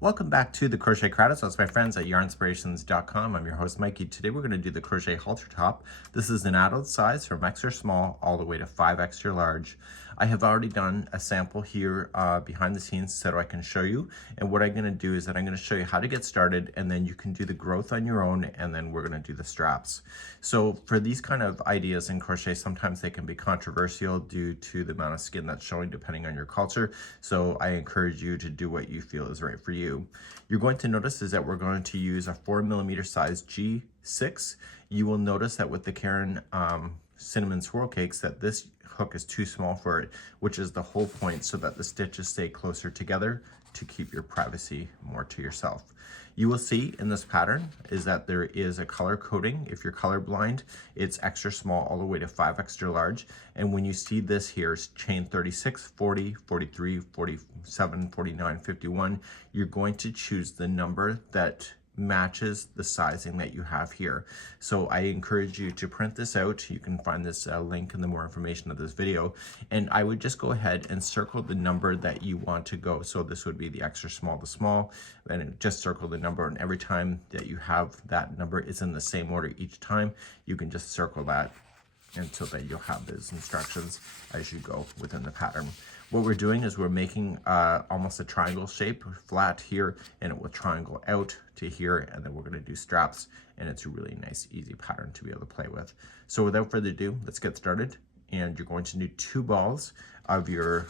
Welcome back to the Crochet Credits. That's my friends at yarnspirations.com. I'm your host Mikey. Today we're going to do the crochet halter top. This is an adult size from extra small all the way to 5 extra large. I have already done a sample here behind the scenes so I can show you. And what I'm going to do is that I'm going to show you how to get started, and then you can do the growth on your own, and then we're going to do the straps. So for these kind of ideas in crochet, sometimes they can be controversial due to the amount of skin that's showing depending on your culture. So I encourage you to do what you feel is right for you. You're going to notice is that we're going to use a 4mm size G6. You will notice that with the Caron Cinnamon Swirl Cakes that this hook is too small for it, which is the whole point, so that the stitches stay closer together to keep your privacy more to yourself. You will see in this pattern is that there is a color coding. If you're colorblind, it's extra small all the way to 5 extra large. And when you see this here, chain 36, 40, 43, 47, 49, 51, you're going to choose the number that matches the sizing that you have here. So I encourage you to print this out. You can find this link in the more information of this video, and I would just go ahead and circle the number that you want to go. So this would be the extra small to small, and just circle the number, and every time that you have that number is in the same order each time, you can just circle that, and so that you'll have those instructions as you go within the pattern. What we're doing is we're making almost a triangle shape, flat here, and it will triangle out to here, and then we're gonna do straps, and it's a really nice, easy pattern to be able to play with. So without further ado, let's get started. And you're going to need 2 balls of your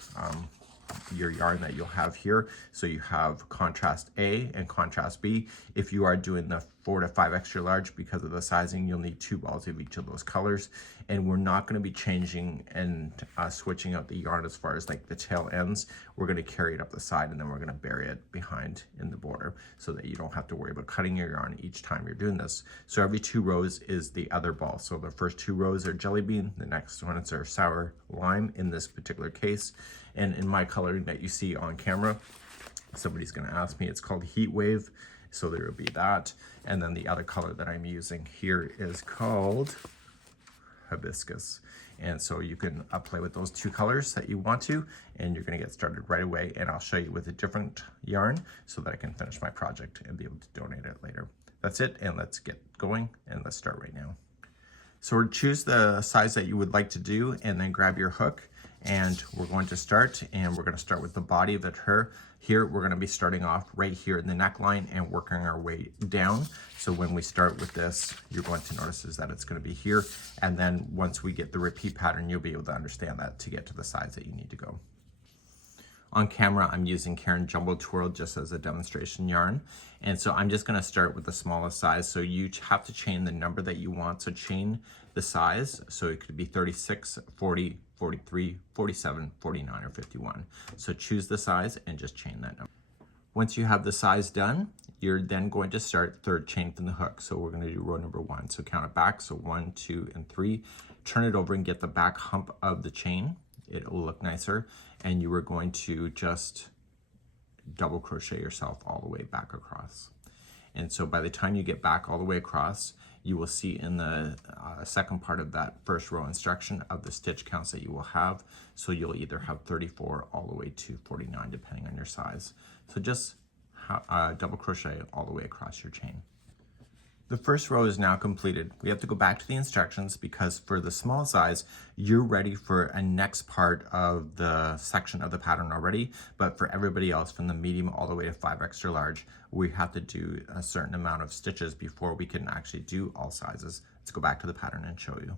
yarn that you'll have here. So you have contrast A and contrast B. If you are doing the 4 to 5 extra large, because of the sizing, you'll need 2 balls of each of those colors. And we're not going to be changing and switching out the yarn as far as like the tail ends. We're going to carry it up the side, and then we're going to bury it behind in the border, so that you don't have to worry about cutting your yarn each time you're doing this. So every 2 rows is the other ball. So the first 2 rows are jelly bean, the next ones are sour lime in this particular case. And in my coloring that you see on camera, somebody's going to ask me, it's called Heatwave, so there will be that. And then the other color that I'm using here is called Hibiscus. And so you can play with those 2 colors that you want to, and you're going to get started right away. And I'll show you with a different yarn so that I can finish my project and be able to donate it later. That's it, and let's get going, and let's start right now. So choose the size that you would like to do, and then grab your hook, and we're going to start, and we're going to start with the body of it. Here we're going to be starting off right here in the neckline and working our way down. So when we start with this, you're going to notice is that it's going to be here, and then once we get the repeat pattern, you'll be able to understand that to get to the size that you need to go. On camera, I'm using Caron Jumbo Twirl just as a demonstration yarn. And so I'm just gonna start with the smallest size. So you have to chain the number that you want. So chain the size. So it could be 36, 40, 43, 47, 49, or 51. So choose the size and just chain that number. Once you have the size done, you're then going to start 3rd chain from the hook. So we're gonna do row number 1. So count it back. So 1, 2, and 3. Turn it over and get the back hump of the chain. It will look nicer, and you are going to just double crochet yourself all the way back across. And so by the time you get back all the way across, you will see in the second part of that first row instruction of the stitch counts that you will have. So you'll either have 34 all the way to 49 depending on your size. So just double crochet all the way across your chain. The first row is now completed. We have to go back to the instructions because for the small size, you're ready for a next part of the section of the pattern already, but for everybody else from the medium all the way to 5 extra large, we have to do a certain amount of stitches before we can actually do all sizes. Let's go back to the pattern and show you.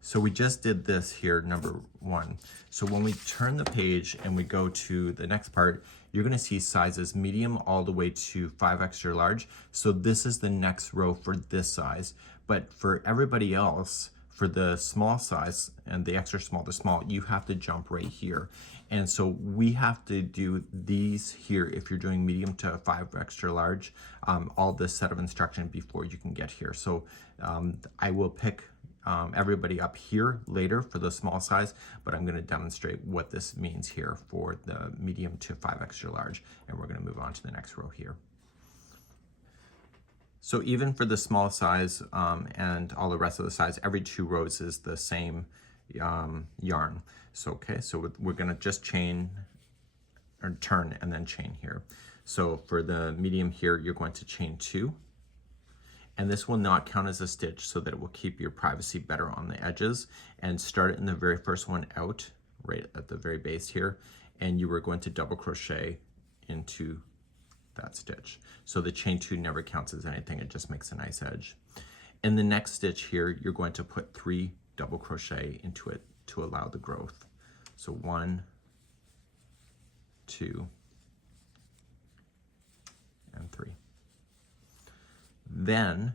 So we just did this here, number 1. So when we turn the page and we go to the next part, you're gonna see sizes medium all the way to 5 extra large. So this is the next row for this size. But for everybody else, for the small size and the extra small to small, you have to jump right here. And so we have to do these here if you're doing medium to 5 extra large, all this set of instruction before you can get here. So I will pick everybody up here later for the small size, but I'm going to demonstrate what this means here for the medium to 5 extra large, and we're going to move on to the next row here. So even for the small size and all the rest of the size, every 2 rows is the same yarn. So okay, so we're going to just chain or turn and then chain here. So for the medium here, you're going to chain 2, and this will not count as a stitch so that it will keep your privacy better on the edges. And start it in the very first one out, right at the very base here, and you were going to double crochet into that stitch. So the chain 2 never counts as anything, it just makes a nice edge. In the next stitch here, you're going to put 3 double crochet into it to allow the growth. So 1, 2, and 3. Then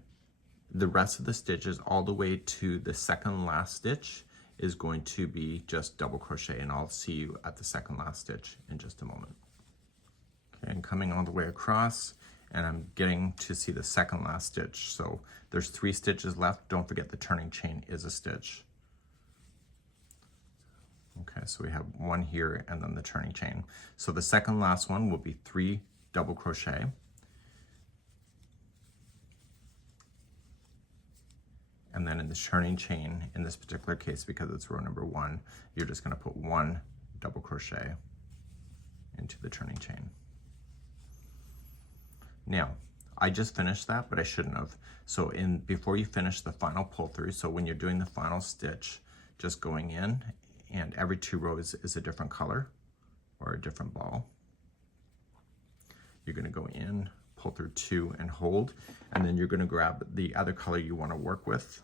the rest of the stitches all the way to the second last stitch is going to be just double crochet, and I'll see you at the second last stitch in just a moment. Okay, and coming all the way across, and I'm getting to see the second last stitch. So there's 3 stitches left. Don't forget the turning chain is a stitch. Okay, so we have 1 here and then the turning chain. So the second last one will be 3 double crochet. And then in the turning chain, in this particular case, because it's row number 1, you're just going to put 1 double crochet into the turning chain. Now, I just finished that, but I shouldn't have. So before you finish the final pull through, so when you're doing the final stitch, just going in, and every 2 rows is a different color or a different ball. You're going to go in, pull through 2 and hold, and then you're going to grab the other color you want to work with,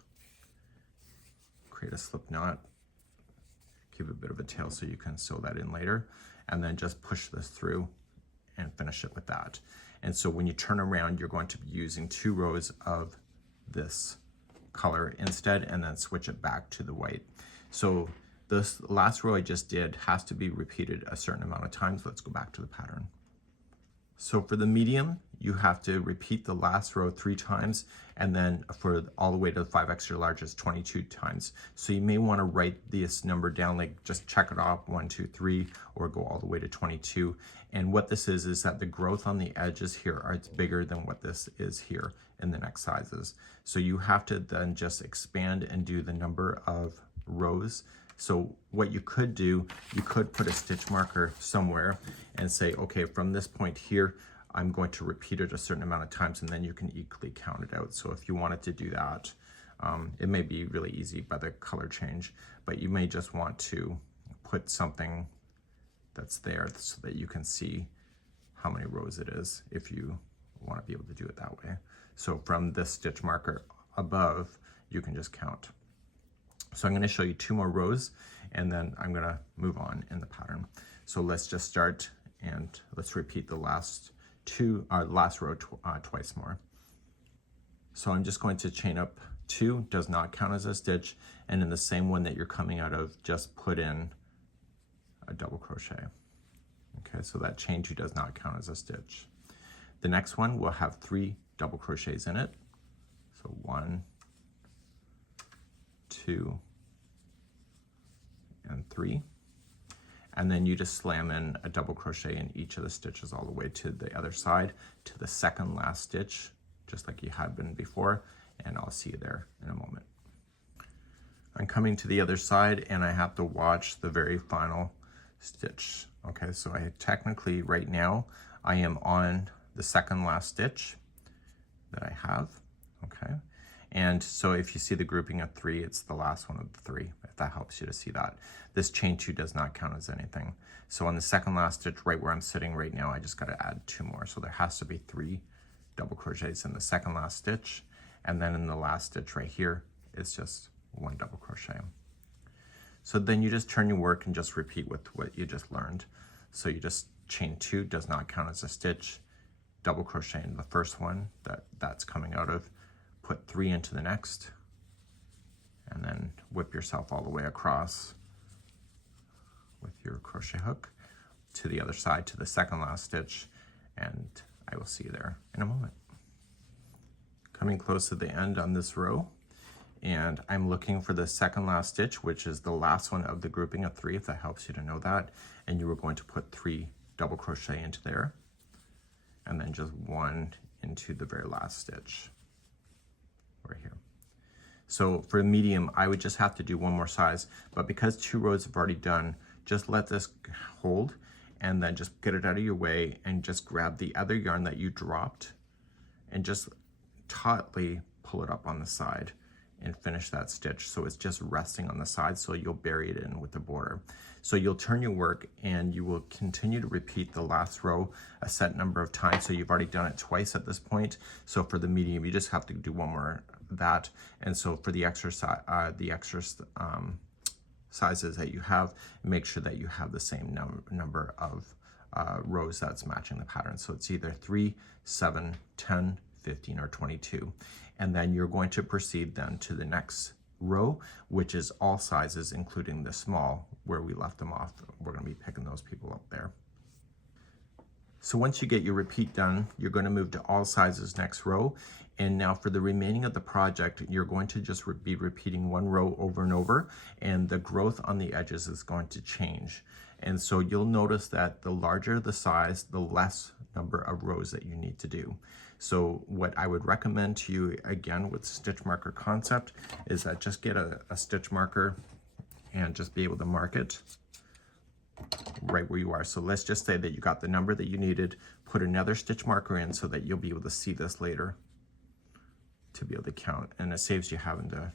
create a slip knot, give it a bit of a tail so you can sew that in later, and then just push this through and finish it with that. And so when you turn around, you're going to be using 2 rows of this color instead, and then switch it back to the white. So this last row I just did has to be repeated a certain amount of times. Let's go back to the pattern. So for the medium, you have to repeat the last row 3 times, and then for all the way to the 5 extra larges 22 times. So you may want to write this number down, like just check it off 1, 2, 3, or go all the way to 22. And what this is that the growth on the edges here are bigger than what this is here in the next sizes. So you have to then just expand and do the number of rows. So what you could do, you could put a stitch marker somewhere and say, okay, from this point here, I'm going to repeat it a certain amount of times, and then you can equally count it out. So if you wanted to do that, it may be really easy by the color change, but you may just want to put something that's there so that you can see how many rows it is if you want to be able to do it that way. So from this stitch marker above, you can just count. So I'm going to show you 2 more rows, and then I'm going to move on in the pattern. So let's just start, and let's repeat the last row twice more. So I'm just going to chain up 2, does not count as a stitch, and in the same one that you're coming out of, just put in a double crochet. Okay, so that chain 2 does not count as a stitch. The next one will have 3 double crochets in it. So 1, 2, and 3. And then you just slam in a double crochet in each of the stitches all the way to the other side to the second last stitch, just like you had been before, and I'll see you there in a moment. I'm coming to the other side, and I have to watch the very final stitch. Okay, so I technically right now I am on the second last stitch that I have. Okay, and so if you see the grouping of 3, it's the last one of the 3, if that helps you to see that. This chain 2 does not count as anything. So on the second last stitch, right where I'm sitting right now, I just got to add 2 more. So there has to be 3 double crochets in the second last stitch, and then in the last stitch right here, it's just 1 double crochet. So then you just turn your work and just repeat with what you just learned. So you just chain 2, does not count as a stitch, double crochet in the first one that's coming out of, put 3 into the next, and then whip yourself all the way across with your crochet hook to the other side to the second last stitch, and I will see you there in a moment. Coming close to the end on this row, and I'm looking for the second last stitch, which is the last one of the grouping of 3, if that helps you to know that, and you were going to put 3 double crochet into there, and then just 1 into the very last stitch right here. So for medium, I would just have to do 1 more size, but because 2 rows have already done, just let this hold, and then just get it out of your way and just grab the other yarn that you dropped and just tautly pull it up on the side and finish that stitch. So it's just resting on the side, so you'll bury it in with the border. So you'll turn your work and you will continue to repeat the last row a set number of times. So you've already done it twice at this point. So for the medium, you just have to do one more of that. And so for the exercise, sizes that you have, make sure that you have the same number of rows that's matching the pattern. So it's either 3, 7, 10, 15, or 22. And then you're going to proceed then to the next row, which is all sizes, including the small where we left them off. We're going to be picking those people up there. So once you get your repeat done, you're going to move to all sizes next row. And now for the remaining of the project, you're going to just be repeating one row over and over, and the growth on the edges is going to change. And so you'll notice that the larger the size, the less number of rows that you need to do. So what I would recommend to you, again, with stitch marker concept, is that just get a stitch marker and just be able to mark it right where you are. So let's just say that you got the number that you needed, put another stitch marker in so that you'll be able to see this later to be able to count, and it saves you having to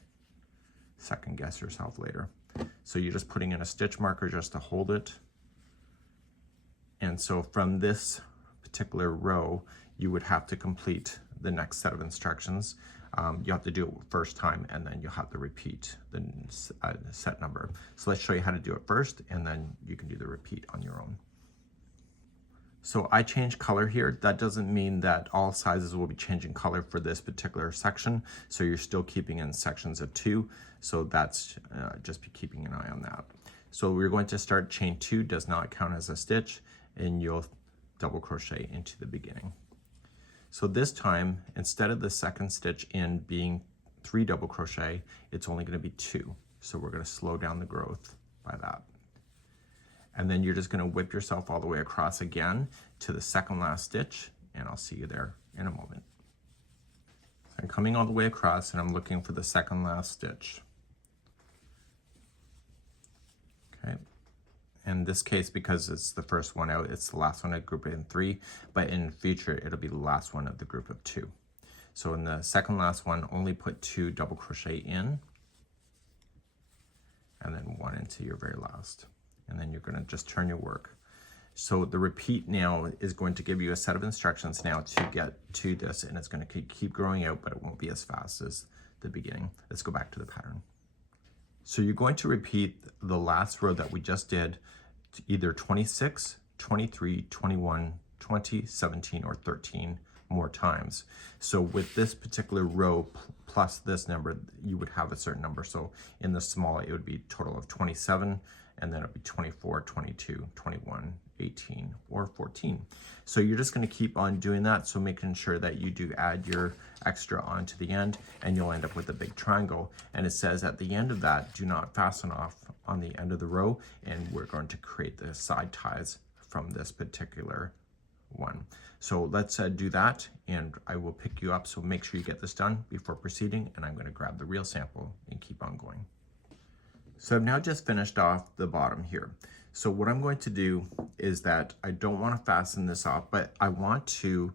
second guess yourself later. So you're just putting in a stitch marker just to hold it. And so from this particular row, you would have to complete the next set of instructions. You have to do it first time, and then you'll have to repeat the set number. So let's show you how to do it first, and then you can do the repeat on your own. So I changed color here. That doesn't mean that all sizes will be changing color for this particular section. So you're still keeping in sections of 2. So that's just be keeping an eye on that. So we're going to start chain 2, does not count as a stitch, and you'll double crochet into the beginning. So this time, instead of the second stitch in being 3 double crochet, it's only going to be 2. So we're going to slow down the growth by that. And then you're just going to whip yourself all the way across again to the second last stitch, and I'll see you there in a moment. So I'm coming all the way across, and I'm looking for the second last stitch. Okay. In this case, because it's the first one out, it's the last one of group in 3, but in future, it'll be the last one of the group of 2. So in the second last one, only put 2 double crochet in, and then 1 into your very last. And then you're going to just turn your work. So the repeat now is going to give you a set of instructions now to get to this, and it's going to keep growing out, but it won't be as fast as the beginning. Let's go back to the pattern. So you're going to repeat the last row that we just did to either 26, 23, 21, 20, 17, or 13 more times. So with this particular row plus this number, you would have a certain number. So in the small, it would be a total of 27, and then it'll be 24, 22, 21, 18, or 14. So you're just going to keep on doing that. So making sure that you do add your extra onto the end, and you'll end up with a big triangle. And it says at the end of that, do not fasten off on the end of the row, and we're going to create the side ties from this particular one. So let's do that, and I will pick you up. So make sure you get this done before proceeding, and I'm going to grab the real sample and keep on going. So I've now just finished off the bottom here. So what I'm going to do is that I don't want to fasten this off, but I want to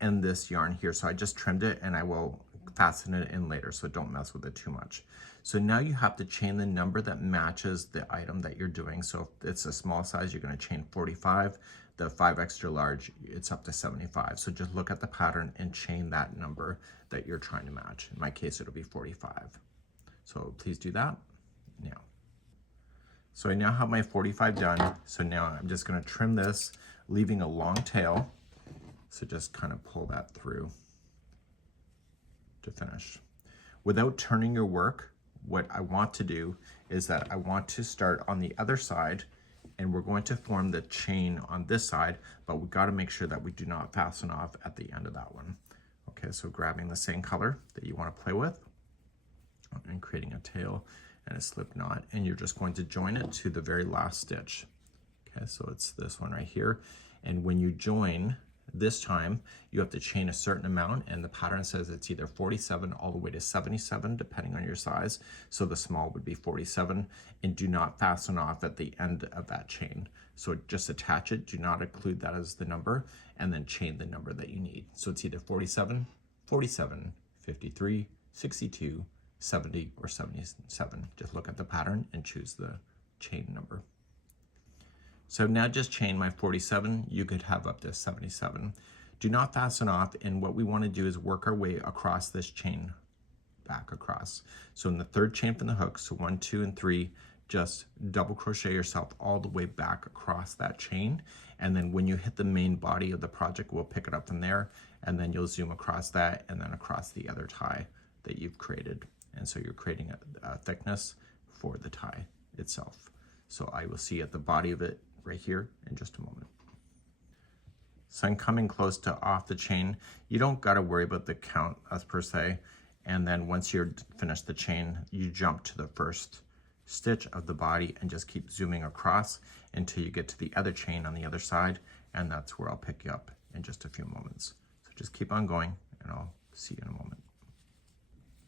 end this yarn here. So I just trimmed it, and I will fasten it in later, so don't mess with it too much. So now you have to chain the number that matches the item that you're doing. So if it's a small size, you're going to chain 45. The 5 extra large, it's up to 75. So just look at the pattern and chain that number that you're trying to match. In my case, it'll be 45. So please do that now. So I now have my 45 done. So now I'm just going to trim this, leaving a long tail. So just kind of pull that through to finish. Without turning your work, what I want to do is that I want to start on the other side, and we're going to form the chain on this side, but we got to make sure that we do not fasten off at the end of that one. Okay, so grabbing the same color that you want to play with and creating a tail and a slip knot, and you're just going to join it to the very last stitch. Okay, so it's this one right here, and when you join This time you have to chain a certain amount, and the pattern says it's either 47 all the way to 77 depending on your size. So the small would be 47, and do not fasten off at the end of that chain. So just attach it, do not include that as the number, and then chain the number that you need. So it's either 47, 47, 53, 62, 70, or 77. Just look at the pattern and choose the chain number. So now just chain my 47, you could have up to 77. Do not fasten off, and what we want to do is work our way across this chain, back across. So in the third chain from the hook, so 1, 2, and 3, just double crochet yourself all the way back across that chain, and then when you hit the main body of the project, we'll pick it up from there, and then you'll zoom across that and then across the other tie that you've created. And so you're creating a thickness for the tie itself. So I will see at the body of it right here in just a moment. So I'm coming close to off the chain. You don't got to worry about the count as per se. And then once you're finished the chain, you jump to the first stitch of the body and just keep zooming across until you get to the other chain on the other side. And that's where I'll pick you up in just a few moments. So just keep on going and I'll see you in a moment.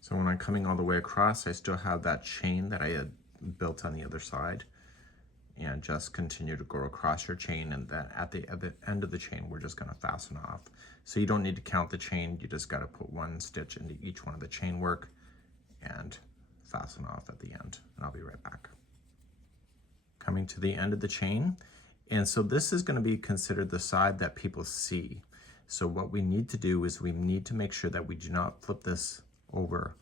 So when I'm coming all the way across, I still have that chain that I had built on the other side. And just continue to go across your chain, and then at the end of the chain we're just going to fasten off. So you don't need to count the chain, you just got to put one stitch into each one of the chain work and fasten off at the end, and I'll be right back. Coming to the end of the chain, and so this is going to be considered the side that people see. So what we need to do is we need to make sure that we do not flip this over,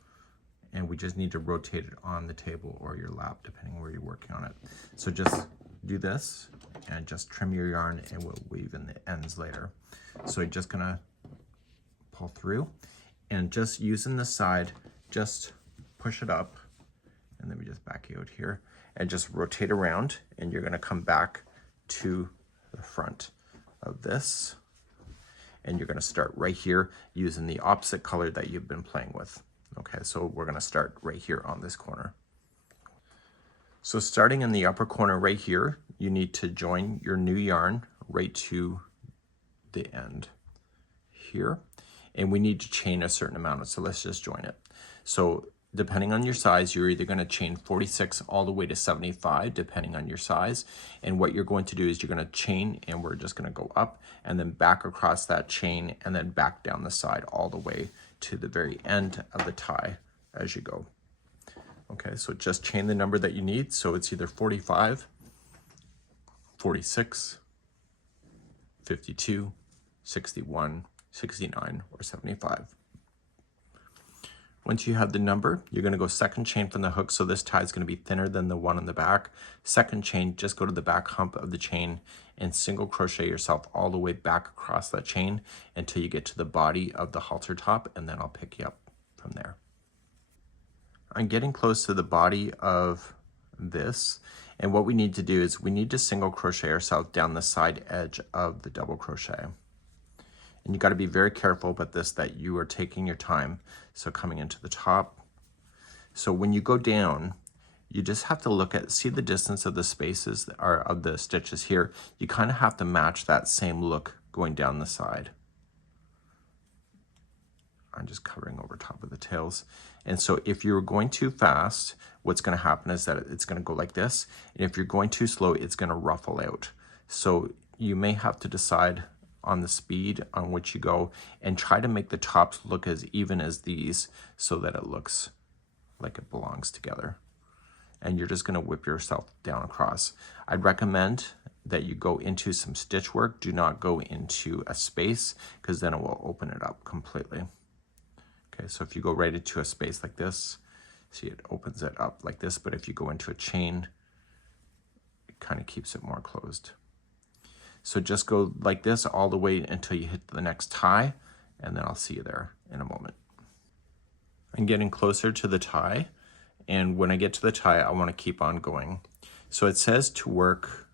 and we just need to rotate it on the table or your lap, depending where you're working on it. So just do this and just trim your yarn, and we'll weave in the ends later. So you're just gonna pull through, and just using the side, just push it up, and let me just back you out here, and just rotate around, and you're gonna come back to the front of this, and you're gonna start right here using the opposite color that you've been playing with. Okay, so we're gonna start right here on this corner. So starting in the upper corner right here, you need to join your new yarn right to the end here. And we need to chain a certain amount, so let's just join it. So depending on your size, you're either gonna chain 46 all the way to 75, depending on your size. And what you're going to do is you're gonna chain, and we're just gonna go up and then back across that chain and then back down the side all the way to the very end of the tie as you go. Okay, so just chain the number that you need. So it's either 45, 46, 52, 61, 69, or 75. Once you have the number, you're going to go second chain from the hook. So this tie is going to be thinner than the one on the back. Second chain, just go to the back hump of the chain and single crochet yourself all the way back across that chain until you get to the body of the halter top, and then I'll pick you up from there. I'm getting close to the body of this, and what we need to do is we need to single crochet ourselves down the side edge of the double crochet. And you got to be very careful about this, that you are taking your time. So coming into the top. So when you go down, you just have to look at, see the distance of the spaces or of the stitches here. You kind of have to match that same look going down the side. I'm just covering over top of the tails. And so if you're going too fast, what's going to happen is that it's going to go like this. And if you're going too slow, it's going to ruffle out. So you may have to decide on the speed on which you go and try to make the tops look as even as these so that it looks like it belongs together. And you're just going to whip yourself down across. I'd recommend that you go into some stitch work. Do not go into a space, because then it will open it up completely. Okay, so if you go right into a space like this, see, it opens it up like this, but if you go into a chain, it kind of keeps it more closed. So just go like this all the way until you hit the next tie, and then I'll see you there in a moment. I'm getting closer to the tie, and when I get to the tie, I want to keep on going. So it says to work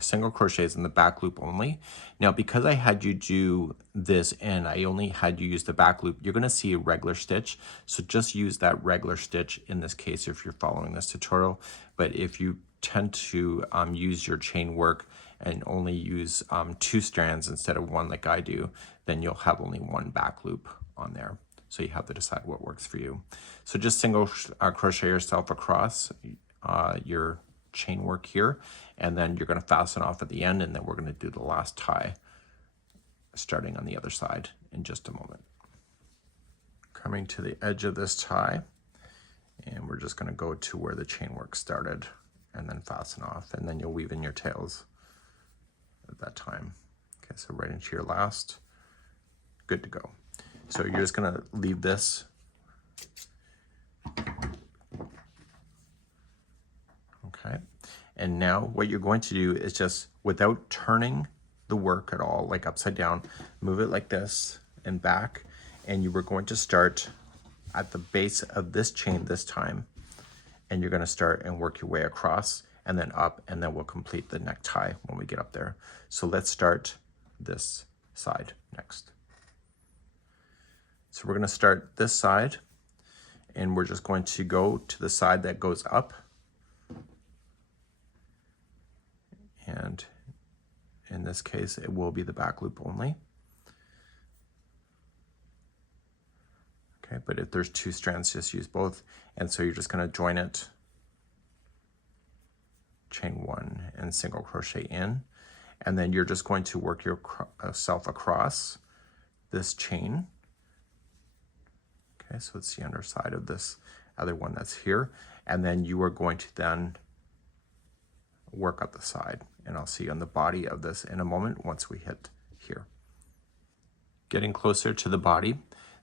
single crochets in the back loop only. Now, because I had you do this and I only had you use the back loop, you're going to see a regular stitch. So just use that regular stitch in this case if you're following this tutorial. But if you tend to use your chain work and only use 2 strands instead of 1 like I do, then you'll have only 1 back loop on there. So you have to decide what works for you. So just single crochet yourself across your chain work here, and then you're going to fasten off at the end, and then we're going to do the last tie starting on the other side in just a moment. Coming to the edge of this tie, and we're just going to go to where the chain work started and then fasten off, and then you'll weave in your tails at that time. Okay, so right into your last, good to go. So you're just going to leave this okay, and now what you're going to do is just, without turning the work at all, like upside down, move it like this and back, and you were going to start at the base of this chain this time, and you're going to start and work your way across and then up, and then we'll complete the necktie when we get up there. So let's start this side next. So we're going to start this side, and we're just going to go to the side that goes up, and in this case it will be the back loop only. Okay, but if there's 2 strands, just use both. And so you're just going to join it, chain 1 and single crochet in, and then you're just going to work yourself across this chain. Okay, so it's the underside of this other one that's here, and then you are going to then work up the side, and I'll see you on the body of this in a moment once we hit here. Getting closer to the body,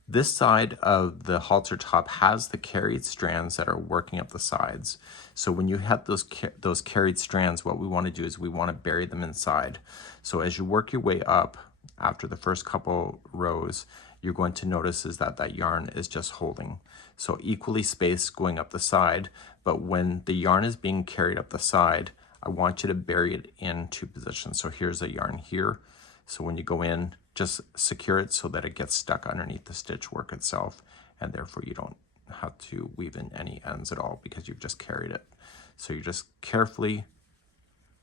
this side of the halter top has the carried strands that are working up the sides. So when you have those carried strands, what we want to do is we want to bury them inside. So as you work your way up, after the first couple rows, you're going to notice is that yarn is just holding. So equally spaced going up the side, but when the yarn is being carried up the side, I want you to bury it in 2 positions. So here's a yarn here. So when you go in, just secure it so that it gets stuck underneath the stitch work itself, and therefore you don't have to weave in any ends at all because you've just carried it. So you're just carefully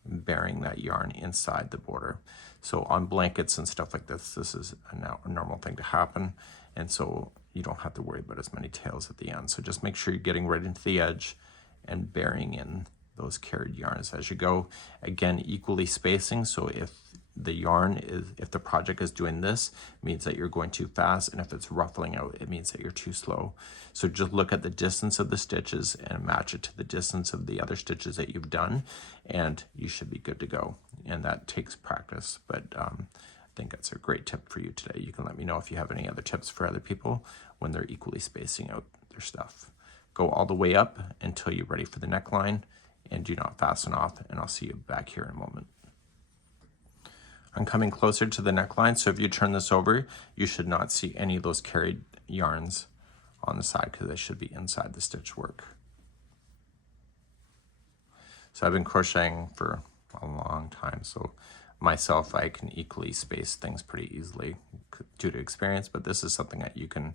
burying that yarn inside the border. So on blankets and stuff like this, this is a normal thing to happen, and so you don't have to worry about as many tails at the end. So just make sure you're getting right into the edge and burying in those carried yarns as you go. Again, equally spacing, so if the project is doing this, it means that you're going too fast, and if it's ruffling out, it means that you're too slow. So just look at the distance of the stitches and match it to the distance of the other stitches that you've done, and you should be good to go. And that takes practice, but I think that's a great tip for you today. You can let me know if you have any other tips for other people when they're equally spacing out their stuff. Go all the way up until you're ready for the neckline, and do not fasten off, and I'll see you back here in a moment. I'm coming closer to the neckline, so if you turn this over, you should not see any of those carried yarns on the side because they should be inside the stitch work. So I've been crocheting for a long time, so myself, I can equally space things pretty easily due to experience, but this is something that you can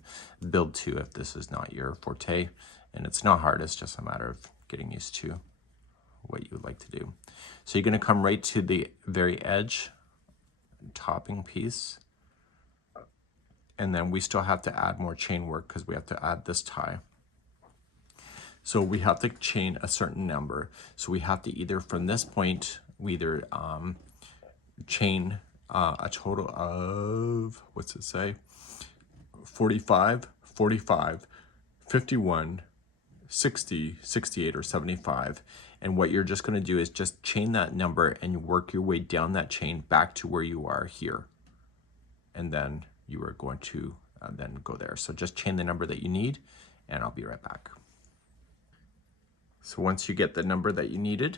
build to if this is not your forte, and it's not hard, it's just a matter of getting used to what you would like to do. So you're going to come right to the very edge topping piece, and then we still have to add more chain work because we have to add this tie. So we have to chain a certain number. So we have to either, from this point, we either chain a total of, what's it say, 45, 45, 51, 60, 68, or 75. And what you're just going to do is just chain that number and work your way down that chain back to where you are here. And then you are going to then go there. So just chain the number that you need, and I'll be right back. So once you get the number that you needed,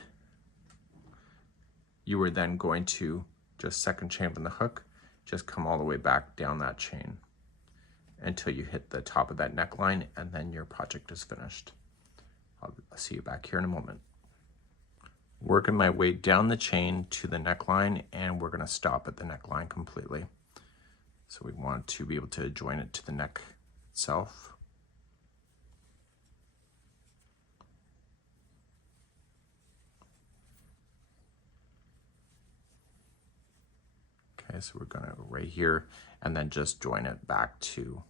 you are then going to just second chain from the hook, just come all the way back down that chain until you hit the top of that neckline, and then your project is finished. I'll see you back here in a moment. Working my way down the chain to the neckline, and we're going to stop at the neckline completely. So we want to be able to join it to the neck itself. Okay, so we're gonna go right here and then just join it back to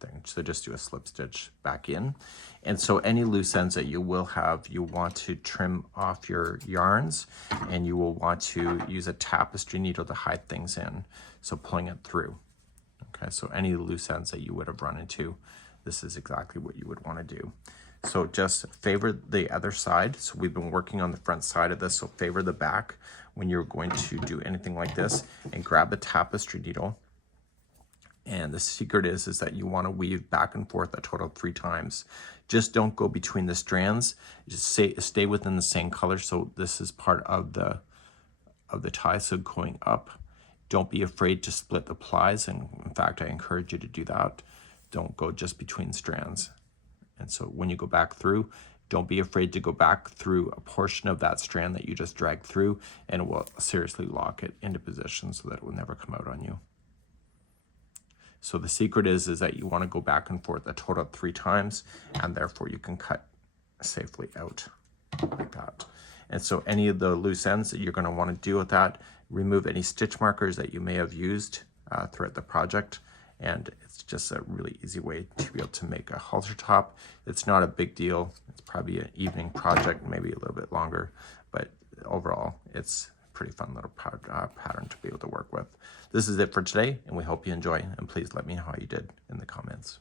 thing. So just do a slip stitch back in. And so any loose ends that you will have, you want to trim off your yarns, and you will want to use a tapestry needle to hide things in. So pulling it through. Okay, so any loose ends that you would have run into, this is exactly what you would want to do. So just favor the other side. So we've been working on the front side of this, so favor the back when you're going to do anything like this, and grab the tapestry needle. And the secret is that you want to weave back and forth a total of 3 times. Just don't go between the strands. Just stay within the same color. So this is part of the tie. So going up, don't be afraid to split the plies. And in fact, I encourage you to do that. Don't go just between strands. And so when you go back through, don't be afraid to go back through a portion of that strand that you just dragged through, and it will seriously lock it into position so that it will never come out on you. So the secret is that you want to go back and forth a total of 3 times, and therefore you can cut safely out like that. And so any of the loose ends that you're going to want to do with that, remove any stitch markers that you may have used throughout the project. And it's just a really easy way to be able to make a halter top. It's not a big deal. It's probably an evening project, maybe a little bit longer, but overall it's a pretty fun little pattern to be able to work with. This is it for today, and we hope you enjoy, and please let me know how you did in the comments.